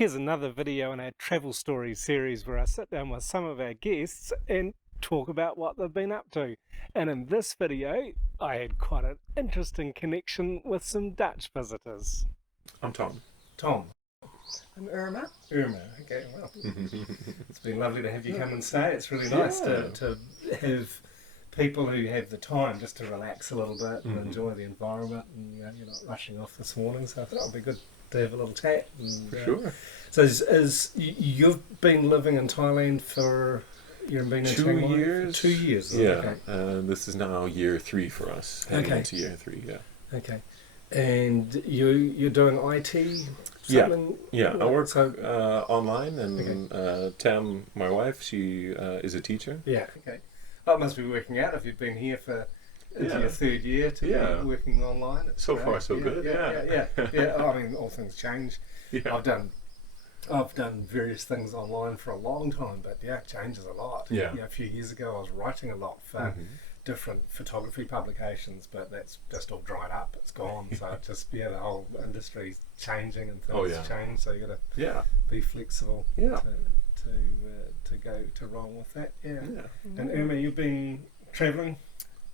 Here's another video in our travel stories series where I sit down with some of our guests and talk about what they've been up to. And in this video, I had quite an interesting connection with some Dutch visitors. I'm Tom. Tom. I'm Irma. Irma, okay, well. It's been lovely to have you come and stay. It's really nice to have people who have the time just to relax a little bit and enjoy the environment, and you're not rushing off this morning, so I thought it would be good to have a little chat. And, For sure. So you've been living in Thailand for, you've been in 2 years. 2 years. Yeah. Okay. This is now year 3 for us. Heading into year 3. Yeah. Okay. And you're doing IT? Something? Yeah. I work so, online, and Tam, my wife, she is a teacher. Yeah. Okay. Well, it must be working out if you've been here for into your 3rd year to be working online. It's so great. far, so good. Yeah. I mean, all things change. Yeah. I've done various things online for a long time, but it changes a lot. Yeah. A few years ago, I was writing a lot for different photography publications, but that's just all dried up. It's gone. So it just the whole industry's changing and things change. So you got to be flexible. Yeah. To roll with that. Yeah. And Irma, you've been travelling.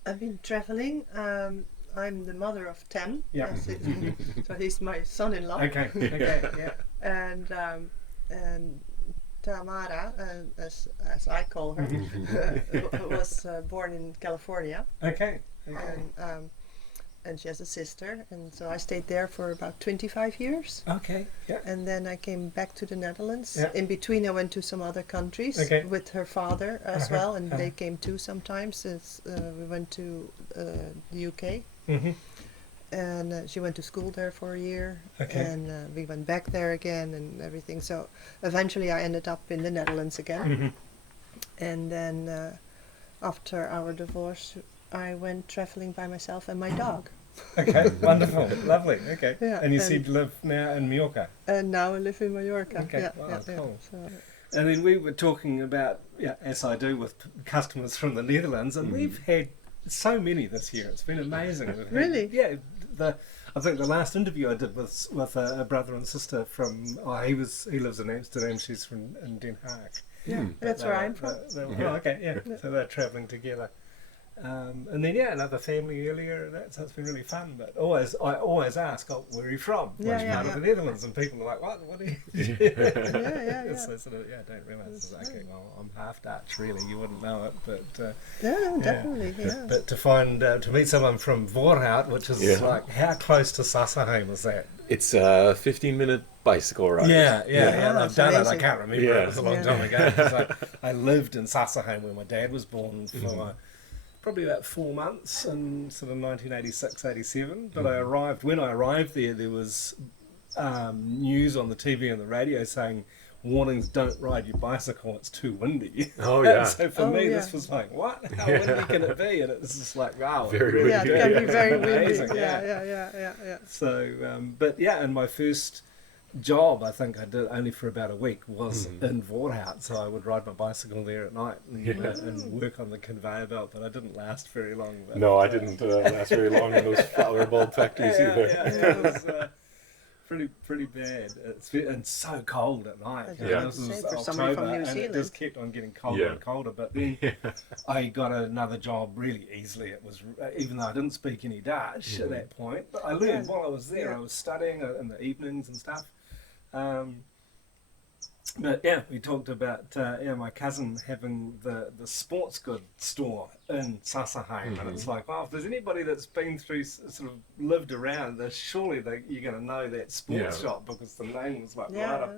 I've been traveling. I'm the mother of Tam. Yeah. So he's my son-in-law. Okay. Yeah. And Tamara, as I call her, was born in California. Okay. And she has a sister, and so I stayed there for about 25 years. Okay. Yeah. And then I came back to the Netherlands. Yeah. In between, I went to some other countries with her father as well, and they came too sometimes. We went to the UK, and she went to school there for a year, and we went back there again and everything. So eventually, I ended up in the Netherlands again, and then after our divorce, I went traveling by myself and my dog. Okay, wonderful, lovely. Okay, Yeah, and you said live now in Mallorca. And now I live in Mallorca. Okay, cool. So, And then we were talking about, as I do with customers from the Netherlands, and we've had so many this year. It's been amazing. We've Really? Had, I think the last interview I did was with a brother and sister from. He lives in Amsterdam. She's from in Den Haag. yeah, that's where I'm from. So they're travelling together. And then another family earlier. So it's been really fun. But I always ask, where are you from? Which part of the Netherlands? And people are like, what? What are you? So sort of, I don't realise. Okay, well, I'm half Dutch. Really, you wouldn't know it, but Definitely. But to find to meet someone from Voorhout, which is like, how close to Sassenheim is that? It's a 15-minute bicycle ride. Yeah. I've done it. I can't remember. Yeah. It was a long time ago. 'Cause I lived in Sassenheim where my dad was born for probably about 4 months in sort of 1986, 87. But when I arrived there was news on the TV and the radio saying, warnings, don't ride your bicycle, it's too windy. Oh, yeah. So for me, this was like, what? How windy can it be? And it's just like, wow. Very really windy. It can be very windy. amazing. Yeah. So, and my first job, I think I did only for about a week, was in Voorhout. So I would ride my bicycle there at night and work on the conveyor belt, but I didn't last very long. But, No, I didn't last very long in those flower bulb factories either. It was pretty bad. It's so cold at night. This was for somebody from October, New and it Zealand. just kept on getting colder and colder. But then I got another job really easily. It was even though I didn't speak any Dutch at that point, but I learned while I was there. I was studying in the evenings and stuff. But we talked about my cousin having the sports goods store in Sassenheim, and it's like, if there's anybody that's been through, sort of lived around, surely you're going to know that sports shop, because the name was like right up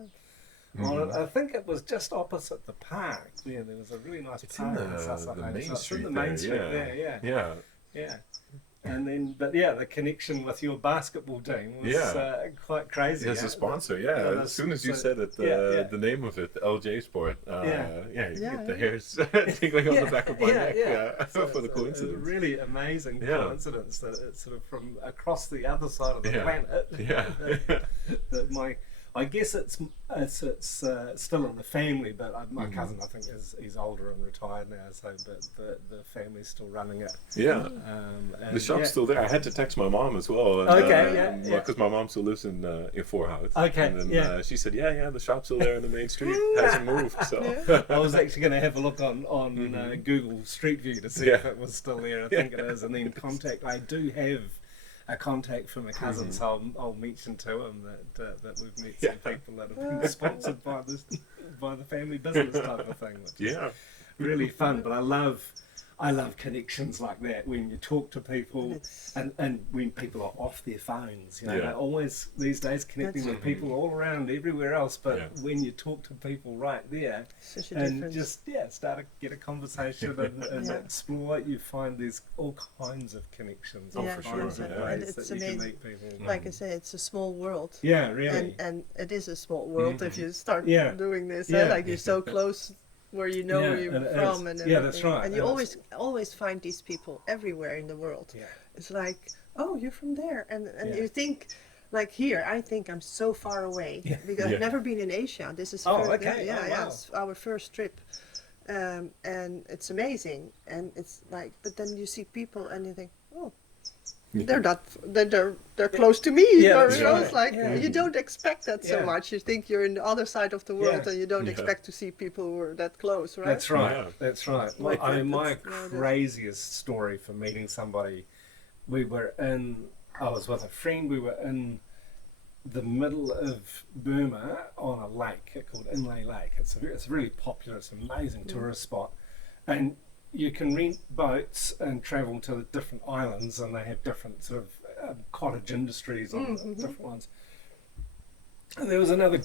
on it. I think it was just opposite the park. Yeah, there was a really nice park in Sassenheim. The main street in the main street there. And then, the connection with your basketball team was quite crazy. As a sponsor, as soon as you said it, the name of it, LJ Sport, you get the hairs tingling on the back of my neck for the coincidence. A really amazing coincidence that it's sort of from across the other side of the planet. That I guess it's still in the family, but my cousin, I think, he's older and retired now, so but the family's still running it. Yeah. The shop's still there. I had to text my mom as well. And, because my mom still lives in Voorhout. Okay. And then she said, the shop's still there in the main street. Hasn't moved. So I was actually going to have a look on Google Street View to see if it was still there. I think it is, and then contact. I do have a contact from a cousin, so I'll mention to him that we've met some people that have been sponsored by the family business type of thing, which is really fun. But I love connections like that when you talk to people and when people are off their phones. They're always these days connecting with people all around everywhere else, but when you talk to people right there and difference. Just start to get a conversation and explore, you find there's all kinds of connections. For sure. And it's amazing. You can meet people. Like I say, it's a small world. Yeah, really. And it is a small world if you start doing this. Like you're so close. Where you know where you're from and everything. That's right. And you always find these people everywhere in the world. Yeah. It's like, oh, you're from there, and you think, like here, I think I'm so far away because I've never been in Asia. This is wow. It's our first trip, and it's amazing. And it's like, but then you see people and you think, oh. They're not. They're close to me. It's like you don't expect that so much. You think you're in the other side of the world, and you don't expect to see people who are that close, right? That's right. Yeah. That's right. Well, I mean, my craziest story for meeting somebody. I was with a friend. We were in the middle of Burma on a lake called Inlay Lake. It's a really popular. It's an amazing tourist spot, and you can rent boats and travel to different islands, and they have different sort of cottage industries on different ones. And there was another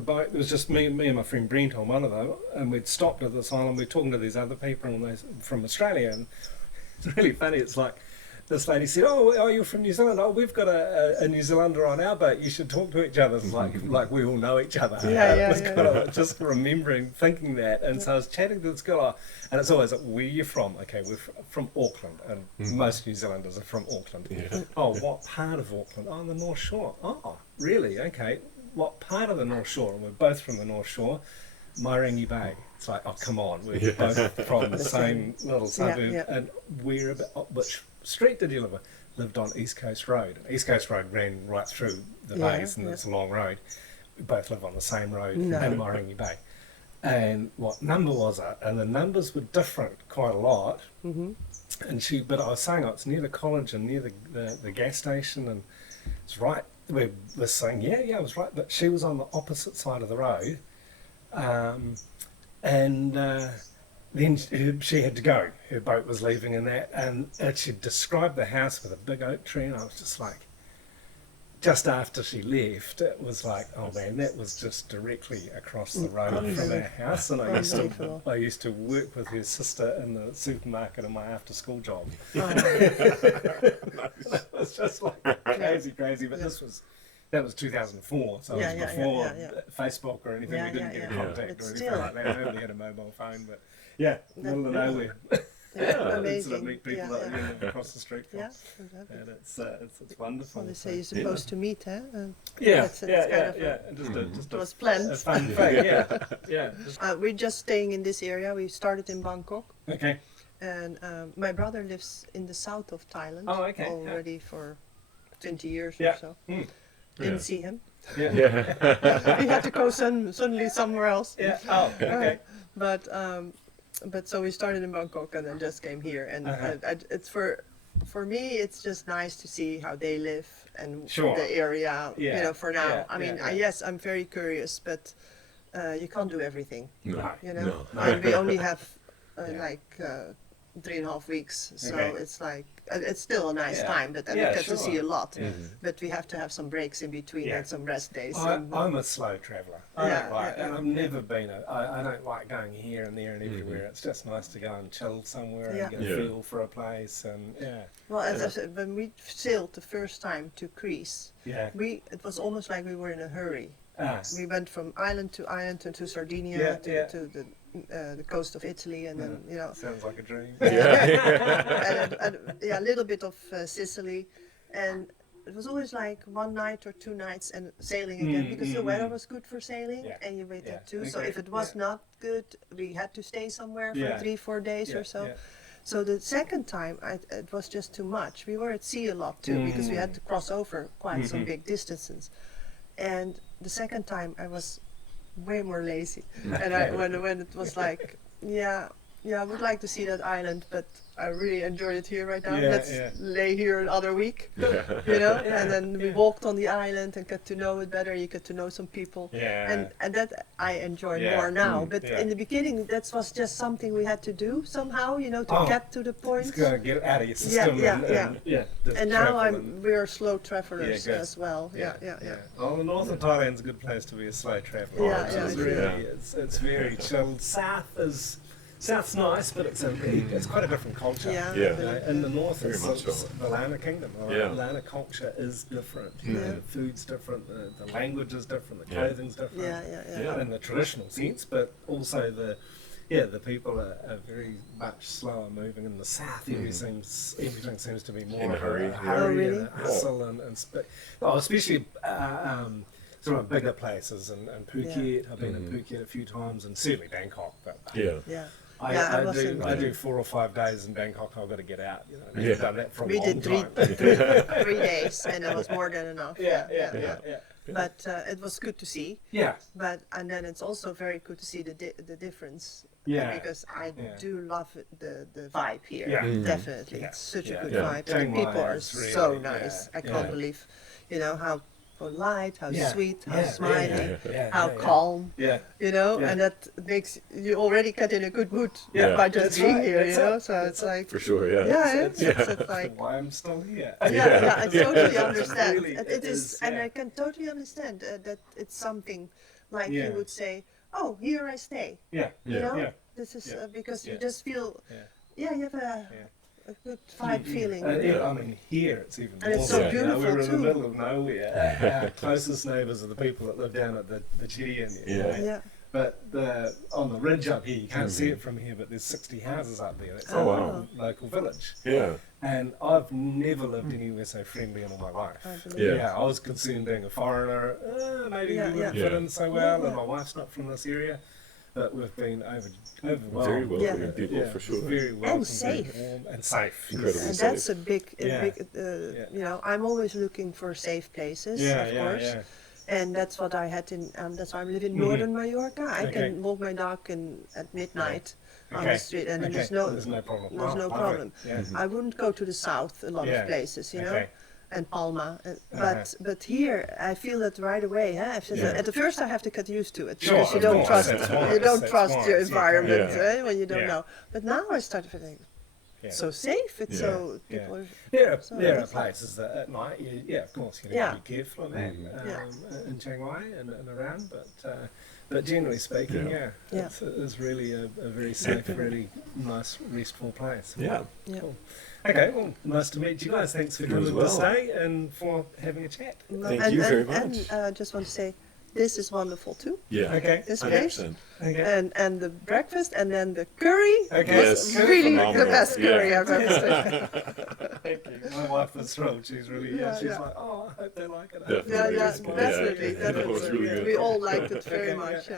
boat. It was just me and my friend Brent on one of them, and we'd stopped at this island. We're talking to these other people from Australia, and it's really funny. It's like this lady said, "Oh, you're from New Zealand? Oh, we've got a New Zealander on our boat. You should talk to each other." It's like we all know each other. Kind of just remembering thinking that, and so I was chatting to this girl, and it's always like, "Where are you from?" Okay, we're from Auckland, and most New Zealanders are from Auckland. Yeah. Oh, what part of Auckland? Oh, the North Shore. Oh, really? Okay. What part of the North Shore? And we're both from the North Shore, Mairangi Bay. It's like, oh, come on, we're both from the same little suburb, and we're about which street did you live on? Lived on East Coast Road. East Coast Road ran right through the bays, and it's a long road. We both live on the same road in Mairangi Bay. And what number was it? And the numbers were different quite a lot. And but I was saying, it's near the college and near the gas station, and it's right. We were saying, I was right, but she was on the opposite side of the road, then she had to go. Her boat was leaving and that, and she described the house with a big oak tree, and I was just like, just after she left, it was like, oh man, that was just directly across the road from our house, and I used to work with her sister in the supermarket in my after-school job. It was just like crazy, but that was 2004, so it was before Facebook or anything. We didn't get contact or anything like that. Nobody had a mobile phone, but middle of nowhere. Amazing. Sort of meet people that you live across the street from. And it's wonderful. Well, they say you're supposed to meet, huh? Just it was planned. A fun thing, we're just staying in this area. We started in Bangkok. Okay. And my brother lives in the south of Thailand already for 20 years or so. Didn't see him. We had to go suddenly somewhere else. Oh, okay. But so we started in Bangkok and then just came here, and it's for me it's just nice to see how they live and the area. For now, yes, I'm very curious, but you can't do everything. No. And we only have 3.5 weeks, so it's like it's still a nice time, but we get to see a lot. But we have to have some breaks in between and some rest days. I'm a slow traveller. And I've never been. I don't like going here and there and everywhere. It's just nice to go and chill somewhere and get a feel for a place. And well, as I said, when we sailed the first time to Greece, it was almost like we were in a hurry. We went from island to island and to Sardinia to the coast of Italy, and then sounds like a dream. And a little bit of Sicily, and it was always like 1 night or 2 nights and sailing again because the weather was good for sailing and you waited too. So if it was not good, we had to stay somewhere for 3-4 days or so. So the second time, it was just too much. We were at sea a lot too because we had to cross over quite some big distances. And the second time, I was way more lazy. And when it was like, I would like to see that island, but I really enjoy it here right now. Let's lay here another week, you know. And then we walked on the island and got to know it better. You get to know some people, and that I enjoy more now. But in the beginning, that was just something we had to do somehow, you know, to get to the point. It's gotta get out of your system. And now we're slow travelers as well. Well, the north of Thailand's a good place to be a slow traveller. It's very chilled. South's nice, but it's quite a different culture. In the north, it's the Lana Kingdom. The Lana culture is different. The food's different, the language is different, the clothing's different. Not in the traditional sense, but also the people are very much slower moving. In the south, everything seems to be more in a hurry. And hustle and especially sort of bigger places and Phuket. I've been in Phuket a few times, and certainly Bangkok. But I do 4 or 5 days in Bangkok. I've got to get out. You know, I've done that for a long time. We did 3 days, and it was more than enough. But it was good to see. And then it's also very good to see the difference. Because I do love the vibe here. Definitely, it's such a good vibe. The people are so nice. I can't believe, you know, how polite, how sweet, how smiling, how calm, you know, and that makes you already get in a good mood by just being here, you know. So it's like for sure, it's like why I'm still here. I totally understand. It is, and I can totally understand that it's something like you would say, "Oh, here I stay." You know, this is because you just feel, you have a good vibe feeling. I mean, here it's even more. And it's so beautiful we're in too. the middle of nowhere. Our closest neighbours are the people that live down at the jetty in there. But on the ridge up here, you can't see it from here, but there's 60 houses up there. That's a local village. And I've never lived anywhere so friendly in all my life. I was concerned being a foreigner. Maybe we wouldn't fit in so well, and my wife's not from this area. But we've been overwhelmed. Very welcoming people, for sure. Very welcome, and safe. warm and safe. Incredibly and safe. that's a big, you know, I'm always looking for safe places, of course. And that's what I had in, that's why I live in northern Mallorca. I can walk my dog at midnight on the street, and there's no problem. There's no problem. I wouldn't go to the south, a lot of places, you know. And Palma, but here I feel that right away. At the first I have to get used to it because you don't trust your environment when you don't know. But now I start feeling so safe. It's so people are. There are places that at night, of course, you have to be careful of that in Chiang Mai and around, but generally speaking, it's really a very safe, really nice, restful place. Cool. Okay, well, nice to meet you guys. Thanks for coming to stay and for having a chat. Thank you very much. And I just want to say, this is wonderful too. This 100%. place. And the breakfast and then the curry was really phenomenal. the best curry I've ever seen. Thank you. My wife was thrilled. She's really, she's like, oh, I hope they like it. Definitely. It was really good. We all liked it very much.